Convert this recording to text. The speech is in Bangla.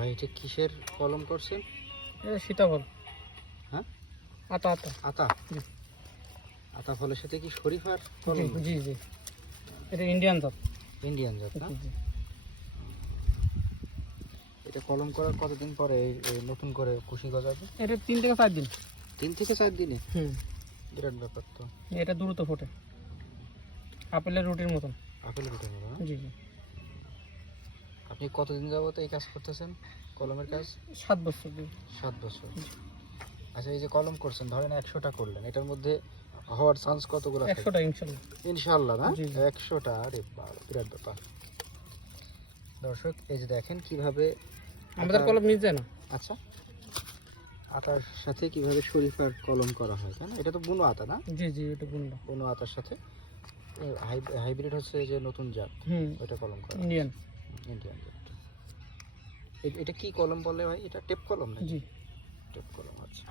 ভাই এটা কিসের কলম করছেন? এটা সীতাফল। হ্যাঁ, আতা আতা। আতা। জি আতা ফলের সাথে কি শরীফার জি কলম? জি জি, এটা ইন্ডিয়ান জাত। ইন্ডিয়ান জাত না? জি জি। এটা কলম করার কতদিন পরে এই নতুন করে কুশি গজাবে? এটা 3 থেকে 4 দিন। 3 থেকে 4 দিনে? হুম, বিরাট ব্যাপার তো। এটা দ্রুত ফোটে, আপেলের রুটির মতন। আপেলের উঠে গেল না? জি জি। আপনি কতদিন যাবত এই কাজ করতেছেন, কলমের কাজ? 7 বছর দিন। 7 বছর। আচ্ছা, এই যে কলম করছেন, ধরেন 100টা করলেন, এটার মধ্যে হওয়ার চান্স কতগুলো আছে? 100টা ইনশাল্লাহ। ইনশাআল্লাহ না? জি, জি। 100টা? আরে বাবা, বিরাট ব্যাপার। দর্শক এই যে দেখেন কিভাবে আমাদের কলম নিয়ে যায় না। আচ্ছা, আতার সাথে কিভাবে শরীফার কলম করা হয়, তাই না? এটা তো বুনো আতা না? জি জি, এটা বুনলা। বুনো আতার সাথে হাইব্রিড হচ্ছে যে নতুন জাত, হুম, ওইটা কলম করা ইন্ডিয়ান। ইন্ডিয়ান জাত। এটা কি কলম বলে ভাই? এটা টেপ কলম নাকি? জি। টেপ কলম, আচ্ছা।